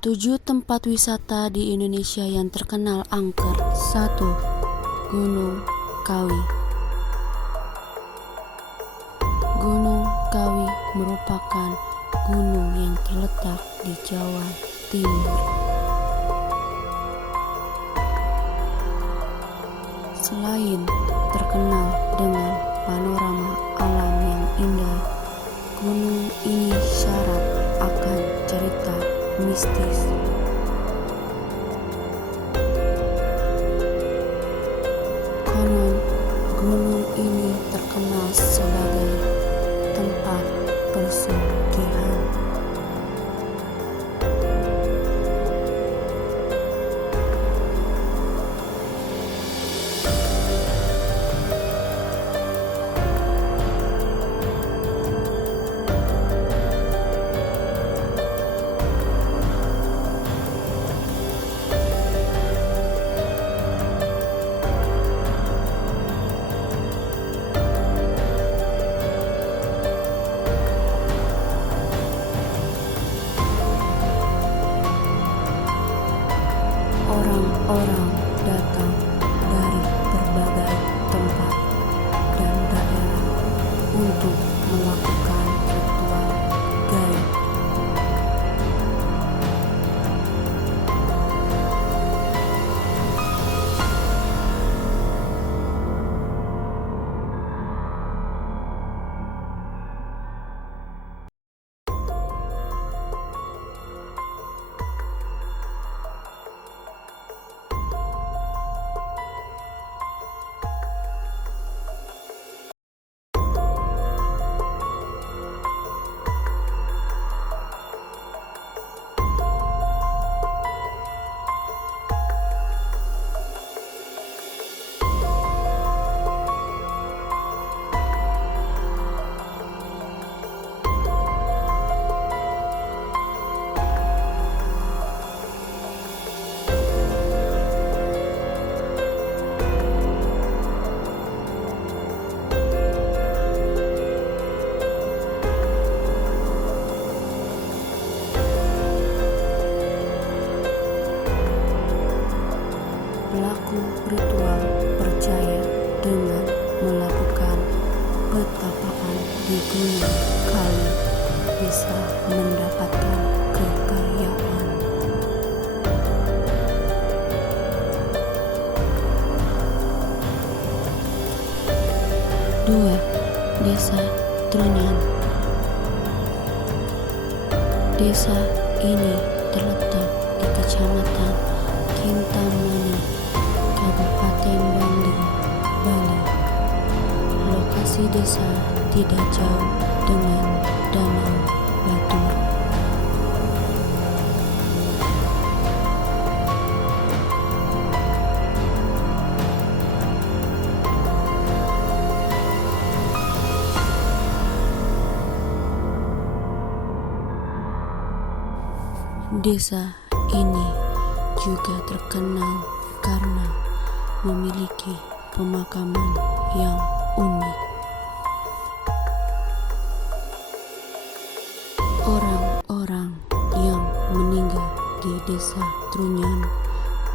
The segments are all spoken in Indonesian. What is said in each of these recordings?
7 tempat wisata di Indonesia yang terkenal angker. 1. Gunung Kawi. Gunung Kawi merupakan gunung yang terletak di Jawa Timur. Selain terkenal dengan panorama alam yang indah, gunung ini syarat akan cerita mistis. Konon, gunung ini terkenal sebagai tempat pesugihan. Orang-orang datang dari berbagai tempat dan daerah untuk melakukan ritual gaib. Pelaku ritual percaya dengan melakukan petapaan di Gunung Kawi bisa mendapatkan kekayaan. 2. Desa Trunyan. Desa ini terletak di Kecamatan Kintamani, Kabupaten Bangli, Bali. Lokasi desa tidak jauh dengan Danau Batur. Desa ini juga terkenal karena memiliki pemakaman yang unik. Orang-orang yang meninggal di Desa Trunyan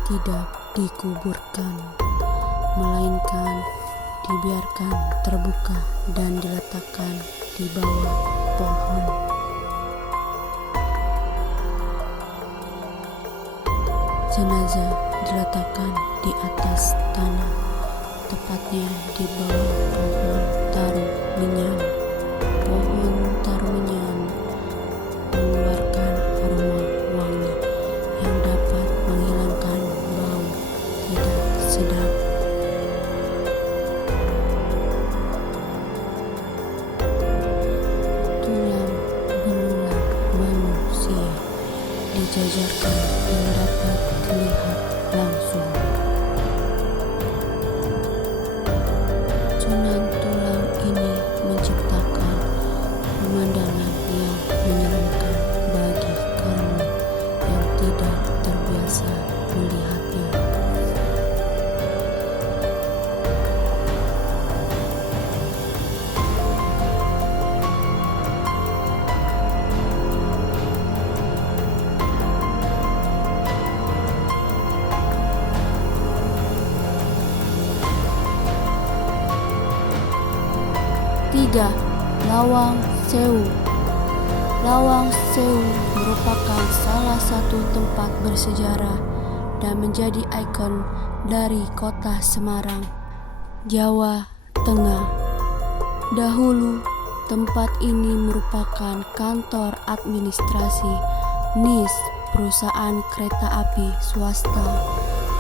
tidak dikuburkan, melainkan dibiarkan terbuka dan diletakkan di bawah pohon. Jenazah diletakkan di atas tanah, tepatnya di bawah pohon taruh menyan. Pohon taruh menyan mengeluarkan aroma wangi yang dapat menghilangkan bau tidak sedap. Tulang belulang manusia dijajarkan dan dapat dilihat langsung. Sunan tulang ini menciptakan pemandangan yang menyeramkan bagi kamu yang tidak terbiasa melihatnya. 3. Lawang Sewu. Lawang Sewu merupakan salah satu tempat bersejarah dan menjadi ikon dari kota Semarang, Jawa Tengah. Dahulu, tempat ini merupakan kantor administrasi NIS, perusahaan kereta api swasta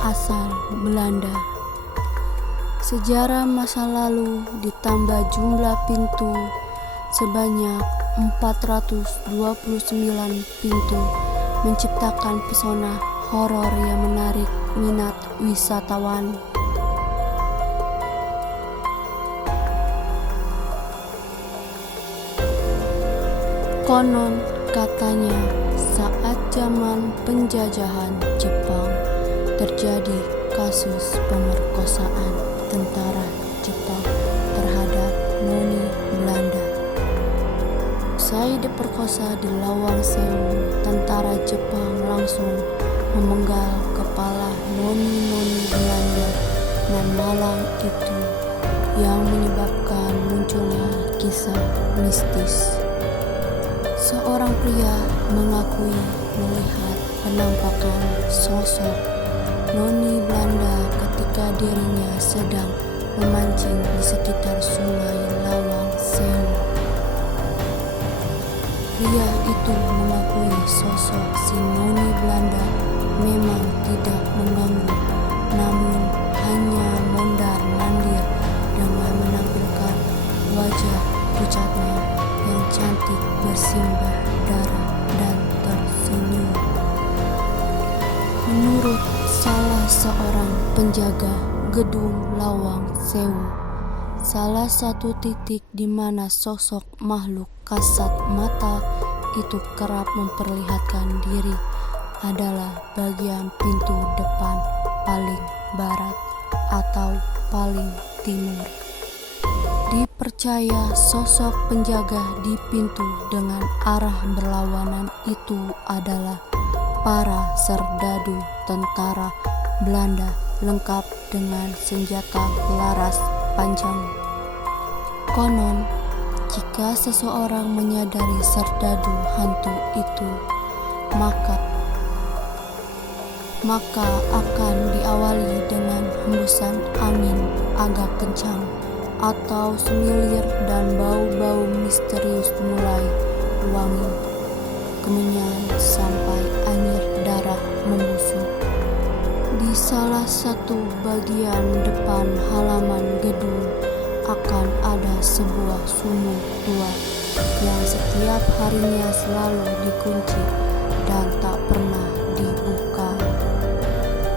asal Belanda. Sejarah masa lalu ditambah jumlah pintu sebanyak 429 pintu menciptakan pesona horor yang menarik minat wisatawan. Konon katanya saat zaman penjajahan Jepang terjadi kasus pemerkosaan tentara Jepang terhadap noni Belanda. Usai diperkosa di Lawang Sewu, tentara Jepang langsung memenggal kepala noni-noni Belanda dan malam itu yang menyebabkan munculnya kisah mistis. Seorang pria mengakui melihat penampakan sosok noni Belanda ketika dirinya sedang memancing di sekitar sungai Lawang Sewu. Pria itu mengakui sosok si noni Belanda memang tidak mengganggu, namun hanya mondar-mandir dengan menampilkan wajah pucatnya yang cantik bersimbah darah dan tersenyum. Menurut salah seorang penjaga gedung Lawang Sewu, salah satu titik di mana sosok makhluk kasat mata itu kerap memperlihatkan diri adalah bagian pintu depan paling barat atau paling timur. Dipercaya sosok penjaga di pintu dengan arah berlawanan itu adalah para serdadu tentara Belanda lengkap dengan senjata laras panjang. Konon, jika seseorang menyadari serdadu hantu itu, maka akan diawali dengan hembusan angin agak kencang atau semilir dan bau-bau misterius mulai wangi, kemenyan sampai anyir darah membusuk. Di salah satu bagian depan halaman gedung akan ada sebuah sumur tua yang setiap harinya selalu dikunci dan tak pernah dibuka.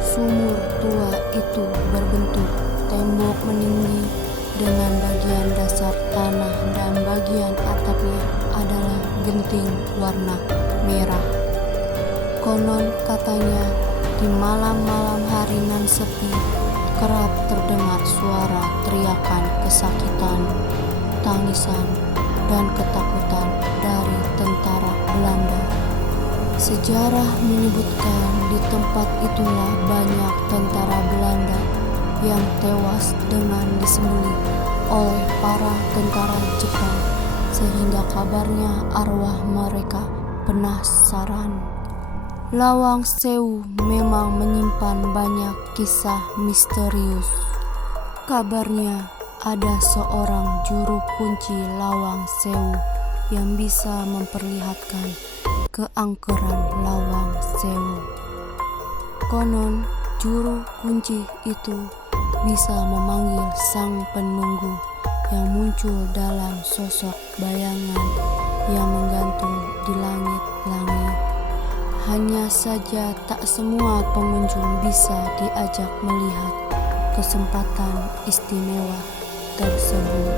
Sumur tua itu berbentuk tembok meninggi dengan bagian dasar tanah dan bagian atapnya adalah genting warna merah. Konon katanya di malam-malam hari nan sepi kerap terdengar suara teriakan kesakitan, tangisan, dan ketakutan dari tentara Belanda. Sejarah menyebutkan di tempat itulah banyak tentara Belanda yang tewas dengan disembelih oleh para tentara Jepang, sehingga kabarnya arwah mereka penasaran. Lawang Sewu memang menyimpan banyak kisah misterius. Kabarnya ada seorang juru kunci Lawang Sewu yang bisa memperlihatkan keangkeran Lawang Sewu. Konon juru kunci itu bisa memanggil sang penunggu yang muncul dalam sosok bayangan yang menggantung di langit-langit. Hanya saja tak semua pengunjung bisa diajak melihat kesempatan istimewa tersebut.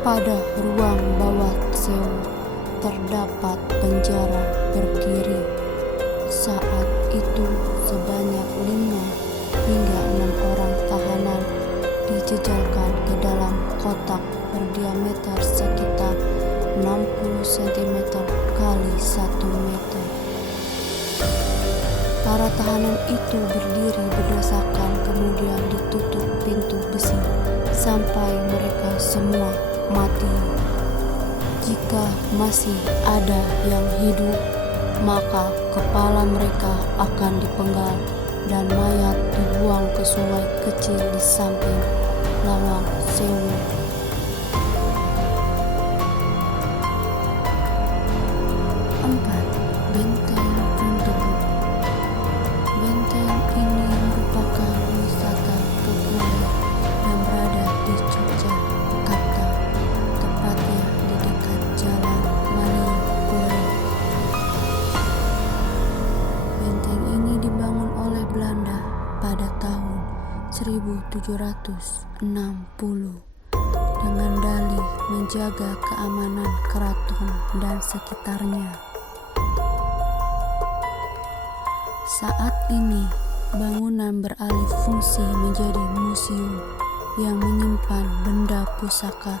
Pada ruang bawah Sewu terdapat penjara berdiri. Saat itu sebanyak 5 hingga 6 orang tahanan dijejalkan ke dalam kotak berdiameter sekitar 60 cm kali 1 meter. Para tahanan itu berdiri berdasarkan, kemudian ditutup pintu besi sampai mereka semua mati. Jika masih ada yang hidup, maka kepala mereka akan dipenggal dan mayat dibuang ke sungai kecil di samping Lawang Sewu. Empat, Benteng Rendebuk. Benteng ini merupakan wisata populer yang berada di Yogyakarta, tepatnya di dekat Jalan Malioboro. Benteng ini dibangun oleh Belanda pada tahun 1760 dengan dalih menjaga keamanan keraton dan sekitarnya. Saat ini, bangunan beralih fungsi menjadi museum yang menyimpan benda pusaka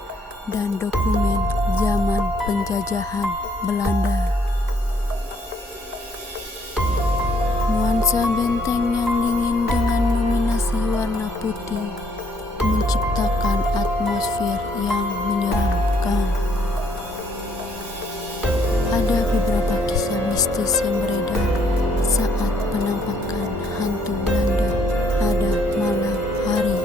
dan dokumen zaman penjajahan Belanda. Nuansa benteng yang dingin dengan dominasi warna putih menciptakan atmosfer yang menyeramkan. Ada beberapa kisah mistis yang beredar saat penampakan hantu Belanda pada malam hari.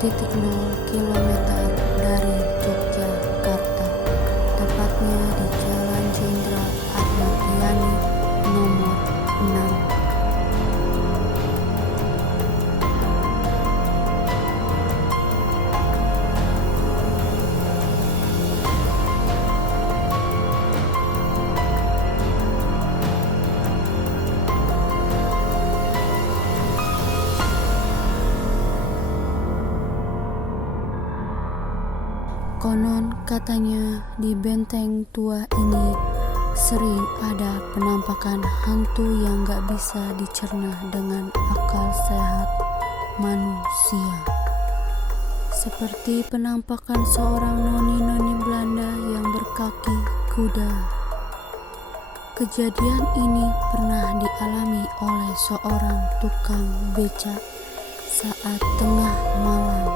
Titik 0 kilometer dari Yogyakarta, tepatnya di Jalan Jenderal Ahmad Yani nomor 6. Konon katanya di benteng tua ini sering ada penampakan hantu yang gak bisa dicerna dengan akal sehat manusia. Seperti penampakan seorang noni-noni Belanda yang berkaki kuda. Kejadian ini pernah dialami oleh seorang tukang becak saat tengah malam.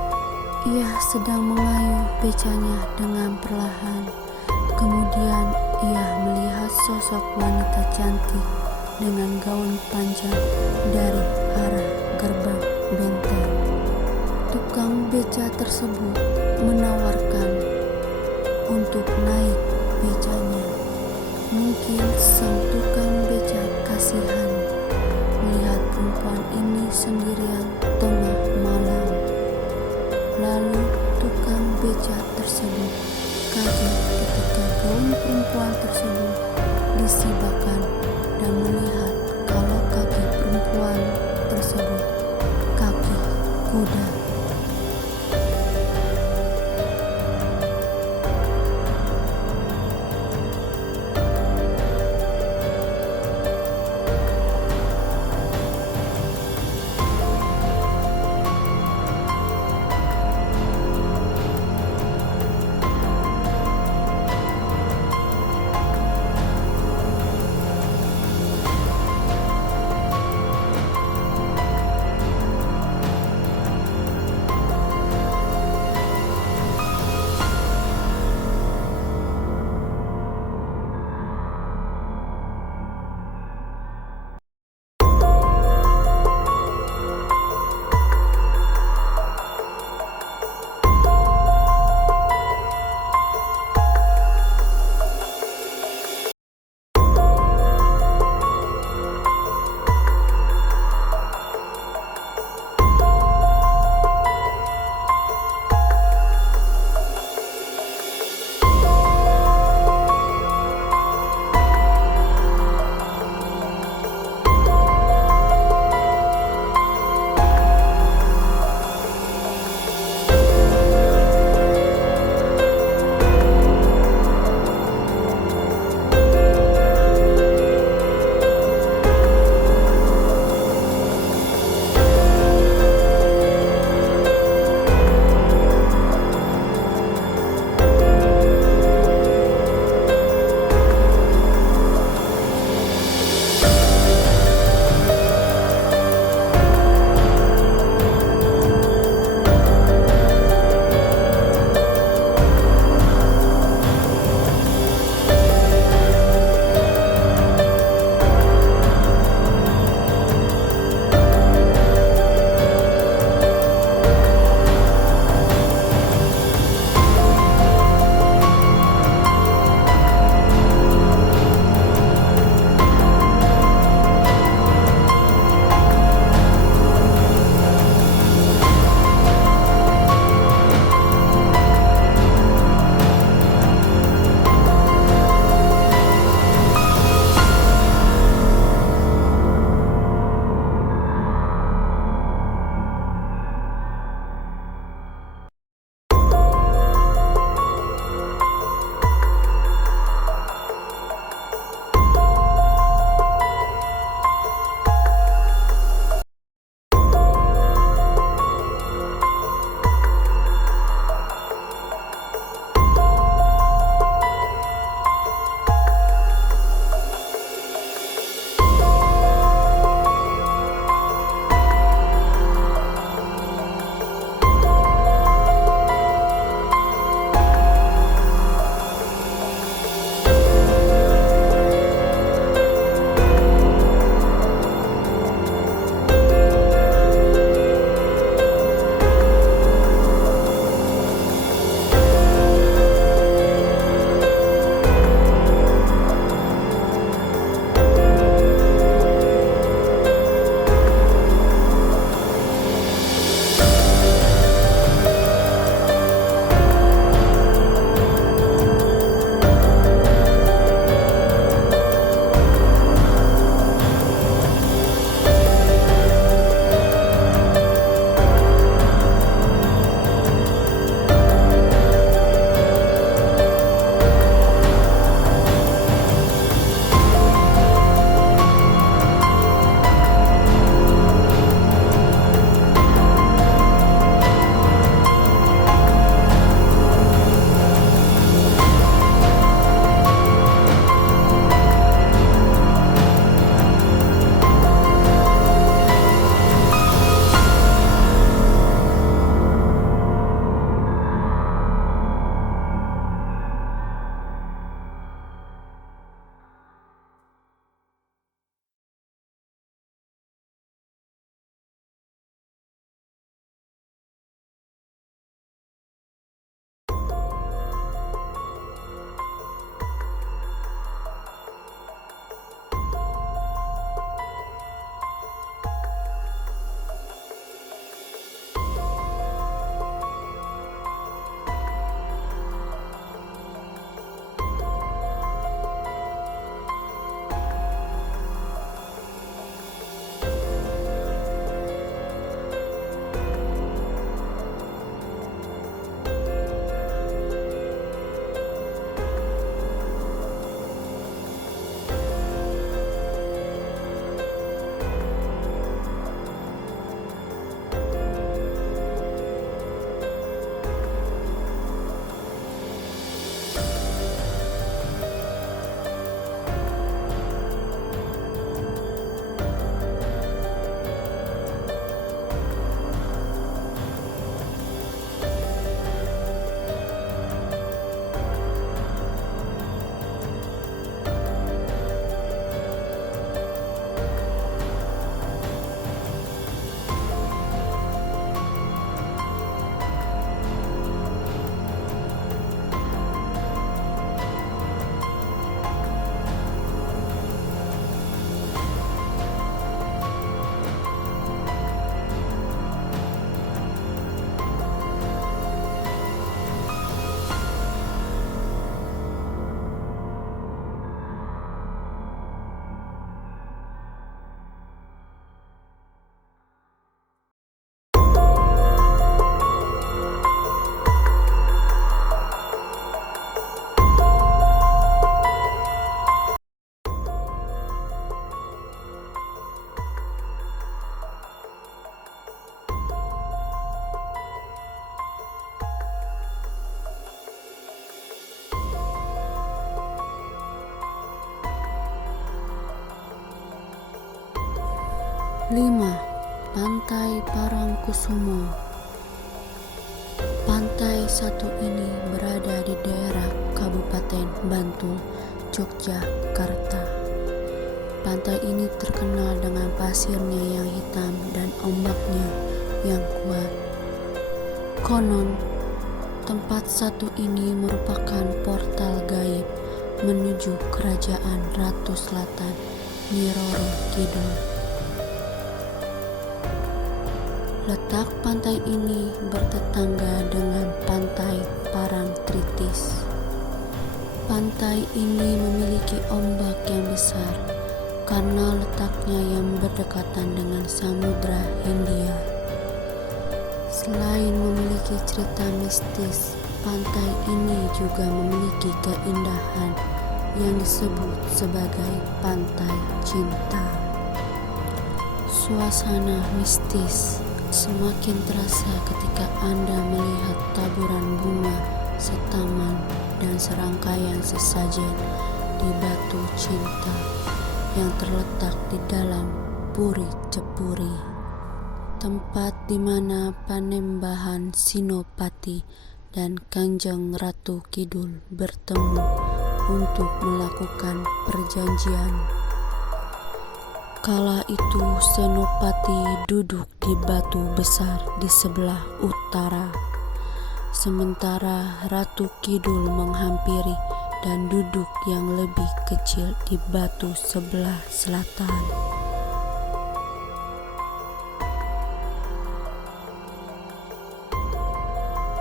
Ia sedang mengayuh becanya dengan perlahan. Kemudian ia melihat sosok wanita cantik dengan gaun panjang dari arah gerbang benteng. Tukang beca tersebut menawarkan untuk naik becanya. Mungkin sang tukang beca kasihan melihat perempuan ini sendirian tengah malam. Lalu tukang beca tersebut kaget ketika gaun perempuan tersebut disibakan dan melihat kalau kaki perempuan tersebut kaki kuda. 5. Pantai Parangkusumo. Pantai satu ini berada di daerah Kabupaten Bantul, Yogyakarta. Pantai ini terkenal dengan pasirnya yang hitam dan ombaknya yang kuat. Konon, tempat satu ini merupakan portal gaib menuju kerajaan Ratu Selatan Nyi Roro Kidul. Letak pantai ini bertetangga dengan pantai Parangtritis. Pantai ini memiliki ombak yang besar karena letaknya yang berdekatan dengan Samudra Hindia. Selain memiliki cerita mistis, pantai ini juga memiliki keindahan yang disebut sebagai pantai cinta. Suasana mistis semakin terasa ketika Anda melihat taburan bunga setaman dan serangkaian sesajen di batu cinta yang terletak di dalam Puri Cepuri, tempat di mana Panembahan Senopati dan Kanjeng Ratu Kidul bertemu untuk melakukan perjanjian. Kala itu Senopati duduk di batu besar di sebelah utara, sementara Ratu Kidul menghampiri dan duduk yang lebih kecil di batu sebelah selatan.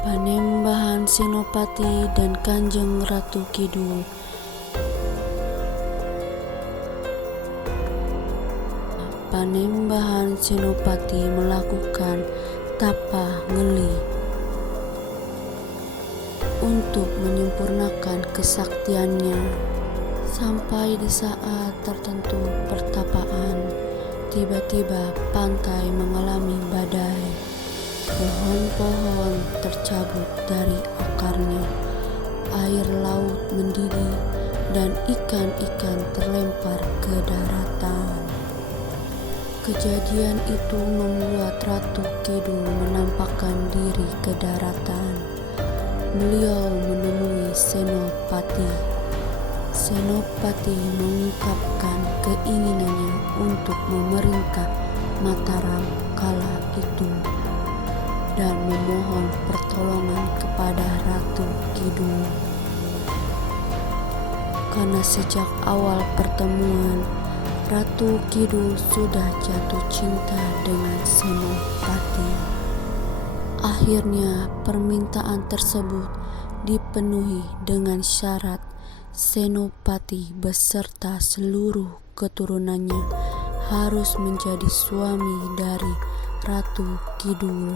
Panembahan Senopati dan Kanjeng Ratu Kidul Panembahan Senopati melakukan tapa ngeli untuk menyempurnakan kesaktiannya. Sampai di saat tertentu pertapaan, tiba-tiba pantai mengalami badai. Pohon-pohon tercabut dari akarnya, air laut mendidih, dan ikan-ikan terlempar ke daratan. Kejadian itu membuat Ratu Kidul menampakkan diri ke daratan. Beliau menemui Senopati. Senopati mengungkapkan keinginannya untuk memerintah Mataram kala itu dan memohon pertolongan kepada Ratu Kidul. Karena sejak awal pertemuan, Ratu Kidul sudah jatuh cinta dengan Senopati. Akhirnya permintaan tersebut dipenuhi dengan syarat Senopati beserta seluruh keturunannya harus menjadi suami dari Ratu Kidul.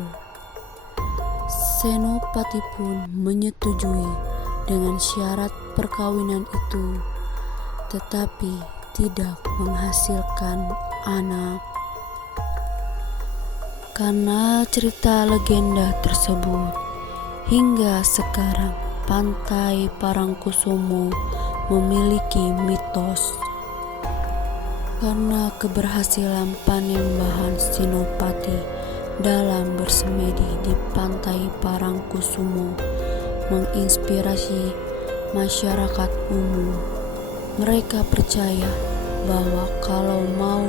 Senopati pun menyetujui dengan syarat perkawinan itu, tetapi tidak menghasilkan anak. Karena cerita legenda tersebut, hingga sekarang Pantai Parangkusumo memiliki mitos. Karena keberhasilan Panembahan Senopati dalam bersemedi di Pantai Parangkusumo menginspirasi masyarakat umum. Mereka percaya bahwa kalau mau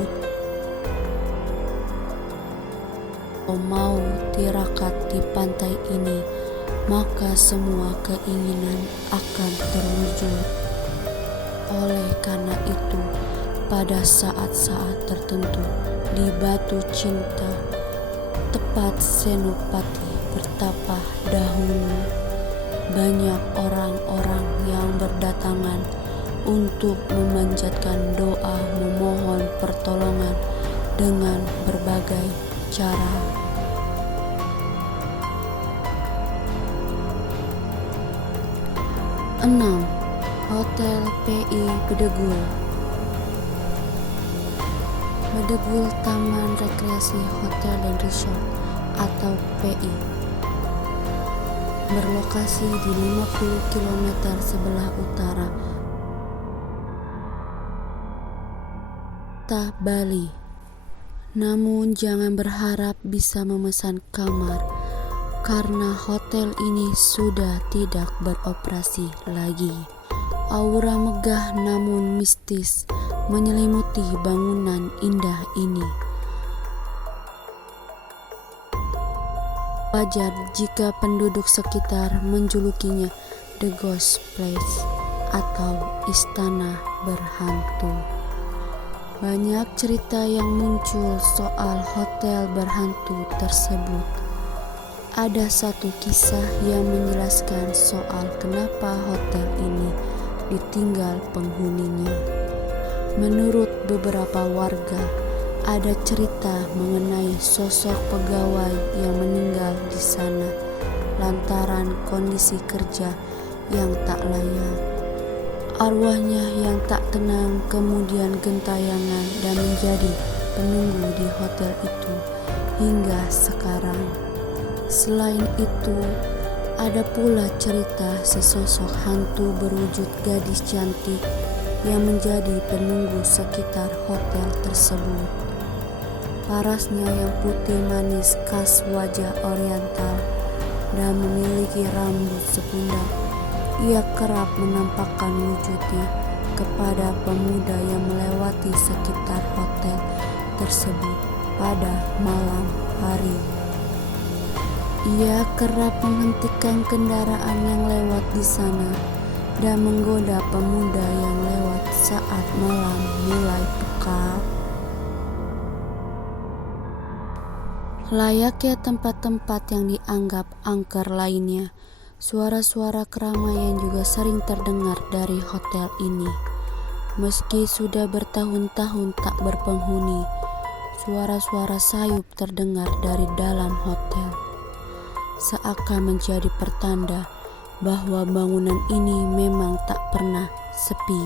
tirakat di pantai ini, maka semua keinginan akan terwujud. Oleh karena itu, pada saat-saat tertentu di batu cinta, tepat Senopati bertapa dahulu, banyak orang-orang yang berdatangan untuk memanjatkan doa memohon pertolongan dengan berbagai cara. Enam. Hotel PI Bedegul. Bedegul Taman Rekreasi Hotel dan Resort atau PI berlokasi di 50 km sebelah utara Bali. Namun jangan berharap bisa memesan kamar, karena hotel ini sudah tidak beroperasi lagi. Aura megah namun mistis menyelimuti bangunan indah ini. Wajar jika penduduk sekitar menjulukinya The Ghost Place atau Istana Berhantu. Banyak cerita yang muncul soal hotel berhantu tersebut. Ada satu kisah yang menjelaskan soal kenapa hotel ini ditinggal penghuninya. Menurut beberapa warga, ada cerita mengenai sosok pegawai yang meninggal di sana lantaran kondisi kerja yang tak layak. Arwahnya yang tak tenang kemudian gentayangan dan menjadi penunggu di hotel itu hingga sekarang. Selain itu, ada pula cerita sesosok hantu berwujud gadis cantik yang menjadi penunggu sekitar hotel tersebut. Parasnya yang putih manis khas wajah oriental dan memiliki rambut sepundak, ia kerap menampakkan wujudnya kepada pemuda yang melewati sekitar hotel tersebut pada malam hari. Ia kerap menghentikan kendaraan yang lewat di sana dan menggoda pemuda yang lewat saat malam mulai pekat. Layaknya tempat-tempat yang dianggap angker lainnya, suara-suara keramaian juga sering terdengar dari hotel ini. Meski sudah bertahun-tahun tak berpenghuni, suara-suara sayup terdengar dari dalam hotel. Seakan menjadi pertanda bahwa bangunan ini memang tak pernah sepi.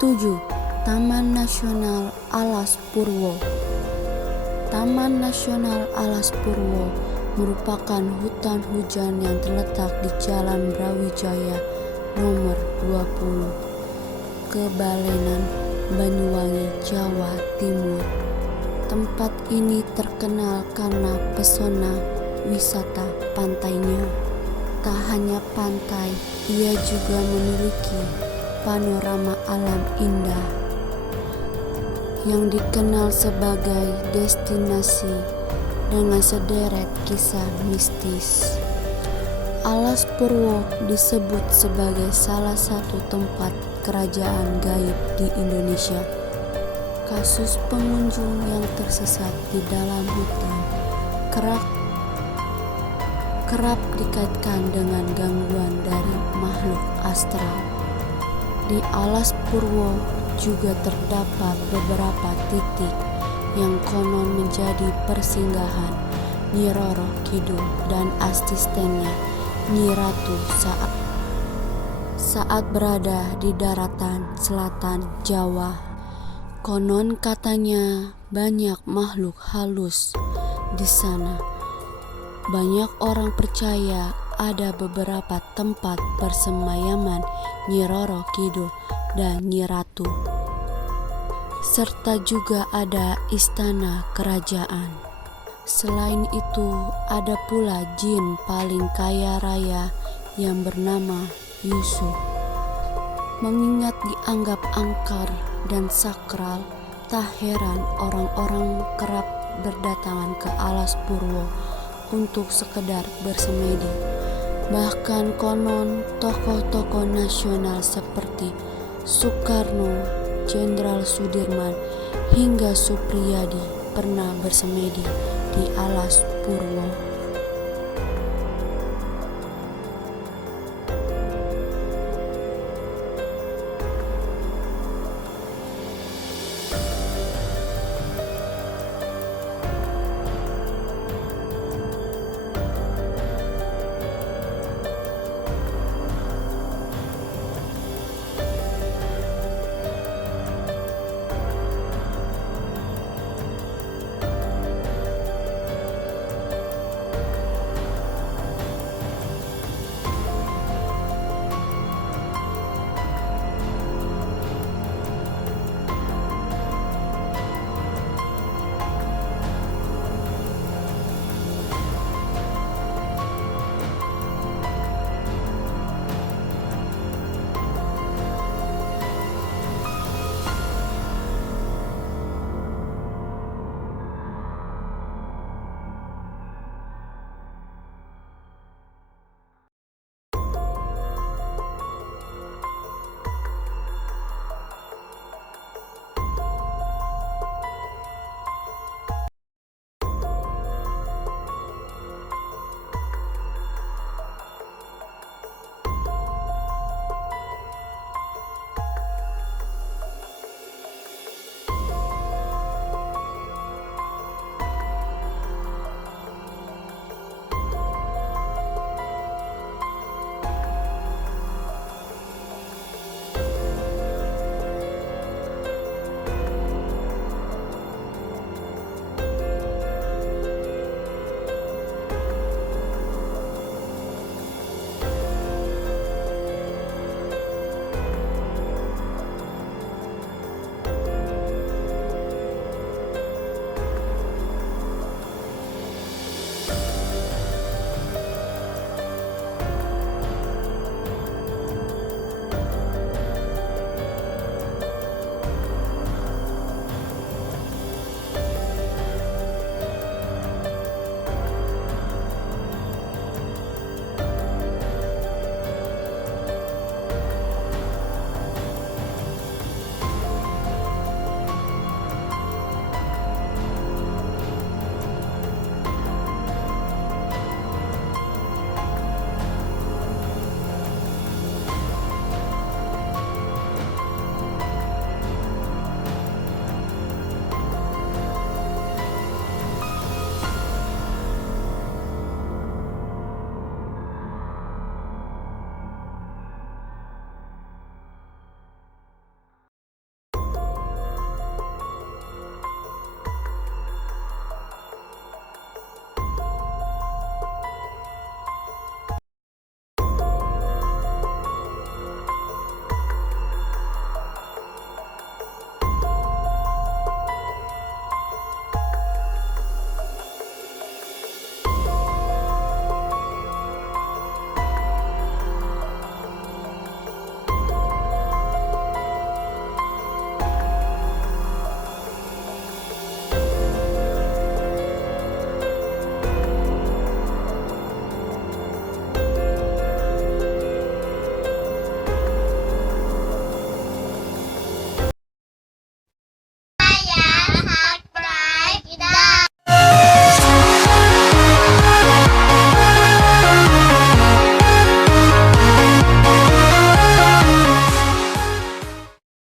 Tujuh, Taman Nasional Alas Purwo. Taman Nasional Alas Purwo merupakan hutan hujan yang terletak di Jalan Brawijaya nomor 20, Kebalenan, Banyuwangi, Jawa Timur. Tempat ini terkenal karena pesona wisata pantainya. Tak hanya pantai, ia juga memiliki panorama alam indah yang dikenal sebagai destinasi dengan sederet kisah mistis. Alas Purwo disebut sebagai salah satu tempat kerajaan gaib di Indonesia. Kasus pengunjung yang tersesat di dalam hutan kerap dikaitkan dengan gangguan dari makhluk astral. Di Alas Purwo juga terdapat beberapa titik yang konon menjadi persinggahan Nyi Roro Kidul dan asistennya Nyi Ratu saat berada di daratan selatan Jawa. Konon katanya banyak makhluk halus di sana. Banyak orang percaya ada beberapa tempat persemayaman Nyi Roro Kidul dan Nyi Ratu, serta juga ada istana kerajaan. Selain itu, ada pula jin paling kaya raya yang bernama Yusuf. Mengingat dianggap angker dan sakral, tak heran orang-orang kerap berdatangan ke Alas Purwo untuk sekedar bersemedi. Bahkan konon tokoh-tokoh nasional seperti Soekarno, Jenderal Sudirman, hingga Supriyadi pernah bersemedi di Alas Purwo.